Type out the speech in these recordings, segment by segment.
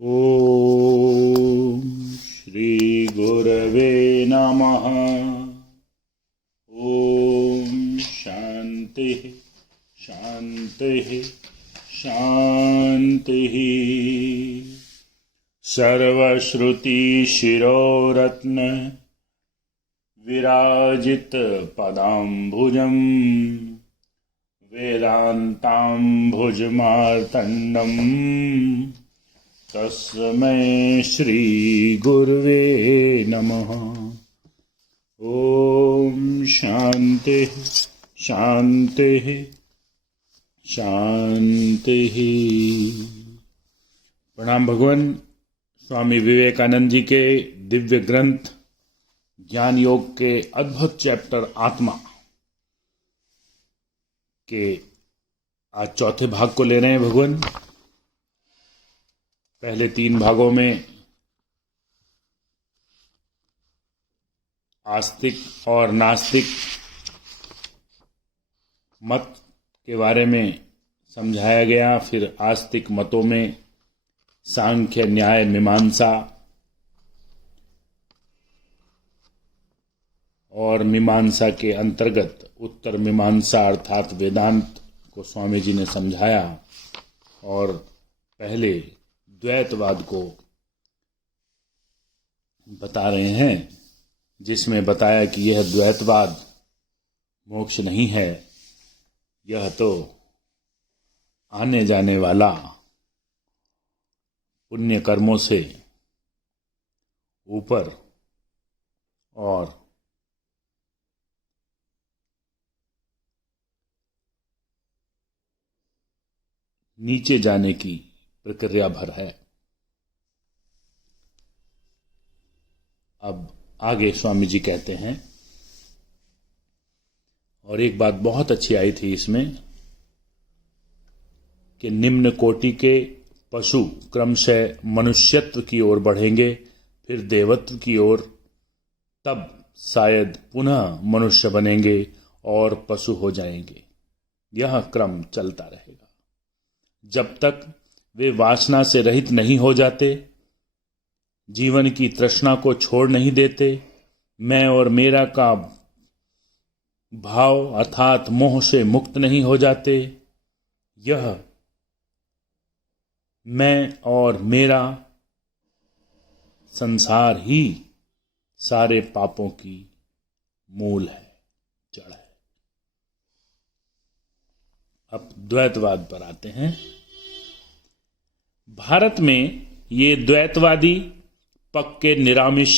ॐ श्री गुरवे नमः। ॐ शान्तिः शान्तिः शान्तिः। सर्वश्रुति शिरोरत्न विराजित पदाम्बुजं वेदान्ताम्बुजमार्तण्डं तस्मै श्री गुरुवे नमः। ॐ शान्तिः शान्तिः शान्तिः। प्रणाम भगवान। स्वामी विवेकानंद जी के दिव्य ग्रंथ ज्ञान योग के अद्भुत चैप्टर आत्मा के आज चौथे भाग को ले रहे हैं भगवान। पहले 3 भागों में आस्तिक और नास्तिक मत के बारे में समझाया गया। फिर आस्तिक मतों में सांख्य न्याय मीमांसा और मीमांसा के अंतर्गत उत्तर मीमांसा अर्थात वेदांत को स्वामी जी ने समझाया। और पहले द्वैतवाद को बता रहे हैं, जिसमें बताया कि यह द्वैतवाद मोक्ष नहीं है, यह तो आने जाने वाला पुण्य कर्मों से ऊपर और नीचे जाने की प्रक्रिया भर है। अब आगे स्वामी जी कहते हैं, और एक बात बहुत अच्छी आई थी इसमें कि निम्न कोटि के पशु क्रमशः मनुष्यत्व की ओर बढ़ेंगे, फिर देवत्व की ओर, तब शायद पुनः मनुष्य बनेंगे और पशु हो जाएंगे। यह क्रम चलता रहेगा जब तक वे वासना से रहित नहीं हो जाते, जीवन की तृष्णा को छोड़ नहीं देते, मैं और मेरा का भाव अर्थात मोह से मुक्त नहीं हो जाते। यह मैं और मेरा संसार ही सारे पापों की मूल है, जड़ है। अब द्वैतवाद पर आते हैं। भारत में ये द्वैतवादी पक्के निरामिष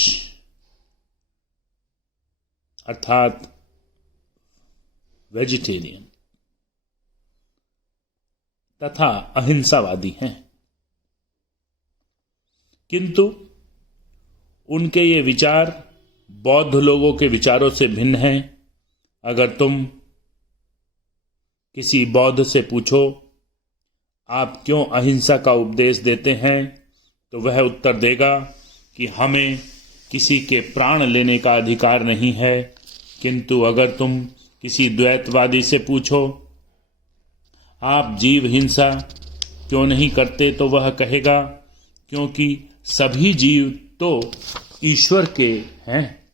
अर्थात वेजिटेरियन तथा अहिंसावादी हैं, किंतु उनके ये विचार बौद्ध लोगों के विचारों से भिन्न हैं। अगर तुम किसी बौद्ध से पूछो आप क्यों अहिंसा का उपदेश देते हैं, तो वह उत्तर देगा कि हमें किसी के प्राण लेने का अधिकार नहीं है। किंतु अगर तुम किसी द्वैतवादी से पूछो आप जीव हिंसा क्यों नहीं करते, तो वह कहेगा क्योंकि सभी जीव तो ईश्वर के हैं।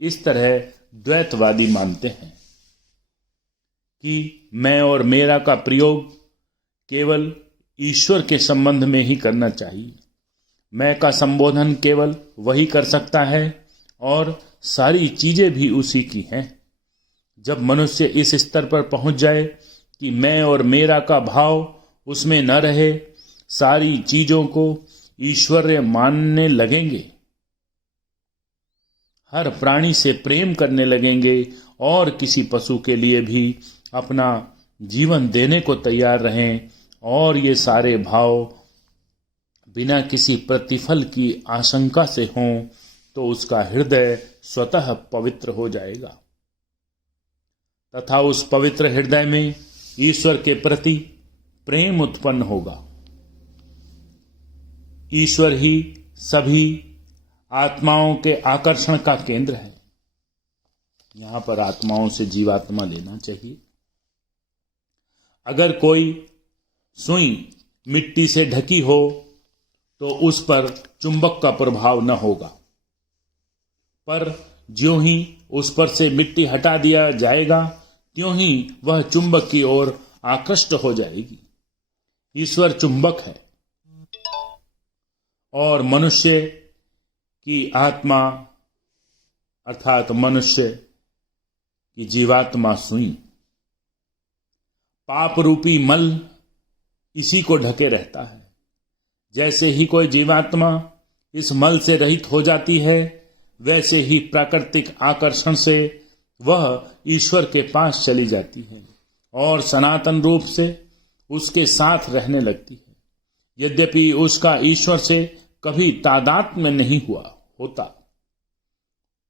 इस तरह द्वैतवादी मानते हैं कि मैं और मेरा का प्रयोग केवल ईश्वर के संबंध में ही करना चाहिए। मैं का संबोधन केवल वही कर सकता है और सारी चीजें भी उसी की हैं। जब मनुष्य इस स्तर पर पहुंच जाए कि मैं और मेरा का भाव उसमें न रहे, सारी चीजों को ईश्वरीय मानने लगेंगे, हर प्राणी से प्रेम करने लगेंगे और किसी पशु के लिए भी अपना जीवन देने को तैयार रहें, और ये सारे भाव बिना किसी प्रतिफल की आशंका से हों, तो उसका हृदय स्वतः पवित्र हो जाएगा तथा उस पवित्र हृदय में ईश्वर के प्रति प्रेम उत्पन्न होगा। ईश्वर ही सभी आत्माओं के आकर्षण का केंद्र है। यहां पर आत्माओं से जीवात्मा लेना चाहिए। अगर कोई सुई मिट्टी से ढकी हो तो उस पर चुंबक का प्रभाव न होगा, पर ज्यों ही उस पर से मिट्टी हटा दिया जाएगा त्यों ही वह चुंबक की ओर आकृष्ट हो जाएगी। ईश्वर चुंबक है और मनुष्य की आत्मा अर्थात मनुष्य की जीवात्मा सुई। पाप रूपी मल इसी को ढके रहता है। जैसे ही कोई जीवात्मा इस मल से रहित हो जाती है, वैसे ही प्राकृतिक आकर्षण से वह ईश्वर के पास चली जाती है और सनातन रूप से उसके साथ रहने लगती है। यद्यपि उसका ईश्वर से कभी तादात्म्य नहीं होता।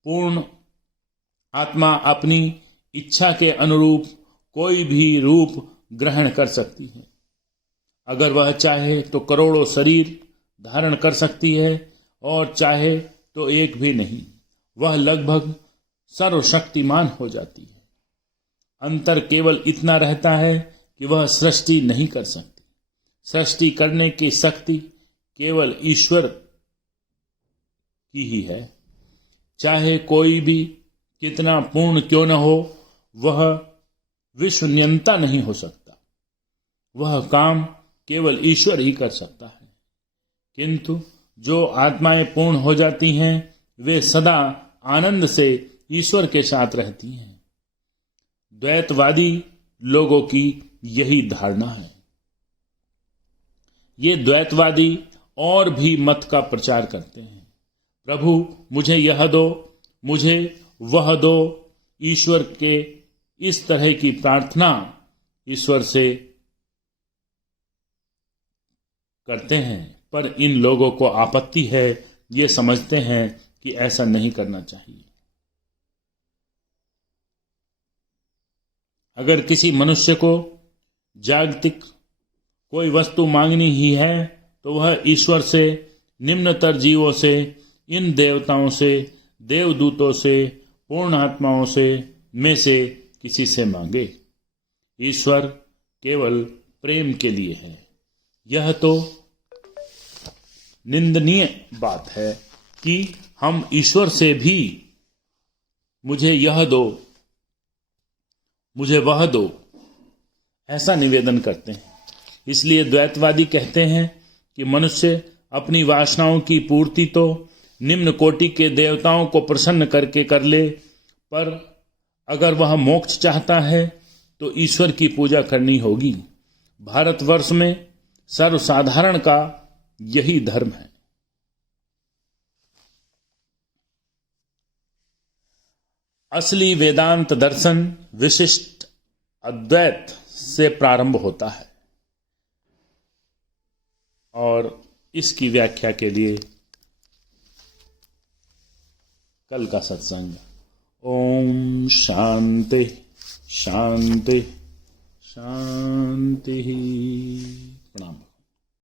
पूर्ण आत्मा अपनी इच्छा के अनुरूप कोई भी रूप ग्रहण कर सकती है। अगर वह चाहे तो करोड़ों शरीर धारण कर सकती है और चाहे तो एक भी नहीं। वह लगभग सर्वशक्तिमान हो जाती है। अंतर केवल इतना रहता है कि वह सृष्टि नहीं कर सकती। सृष्टि करने की शक्ति केवल ईश्वर की ही है। चाहे कोई भी कितना पूर्ण क्यों न हो, वह विश्व नियंता नहीं हो सकता। वह काम केवल ईश्वर ही कर सकता है। किंतु जो आत्माएं पूर्ण हो जाती हैं, वे सदा आनंद से ईश्वर के साथ रहती हैं। द्वैतवादी लोगों की यही धारणा है। ये द्वैतवादी और भी मत का प्रचार करते हैं। प्रभु मुझे यह दो, मुझे वह दो। ईश्वर के इस तरह की प्रार्थना ईश्वर से करते हैं, पर इन लोगों को आपत्ति है। ये समझते हैं कि ऐसा नहीं करना चाहिए। अगर किसी मनुष्य को जागतिक कोई वस्तु मांगनी ही है, तो वह ईश्वर से, निम्नतर जीवों से, इन देवताओं से, देवदूतों से, पूर्ण आत्माओं से में से किसी से मांगे। ईश्वर केवल प्रेम के लिए है। यह तो निंदनीय बात है कि हम ईश्वर से भी मुझे यह दो, मुझे वह दो, ऐसा निवेदन करते हैं। इसलिए द्वैतवादी कहते हैं कि मनुष्य अपनी वासनाओं की पूर्ति तो निम्न कोटि के देवताओं को प्रसन्न करके कर ले, पर अगर वह मोक्ष चाहता है तो ईश्वर की पूजा करनी होगी। भारतवर्ष में सर्वसाधारण का यही धर्म है। असली वेदांत दर्शन विशिष्ट अद्वैत से प्रारंभ होता है और इसकी व्याख्या के लिए कल का सत्संग। ओम शांति शांति शांति। प्रणाम।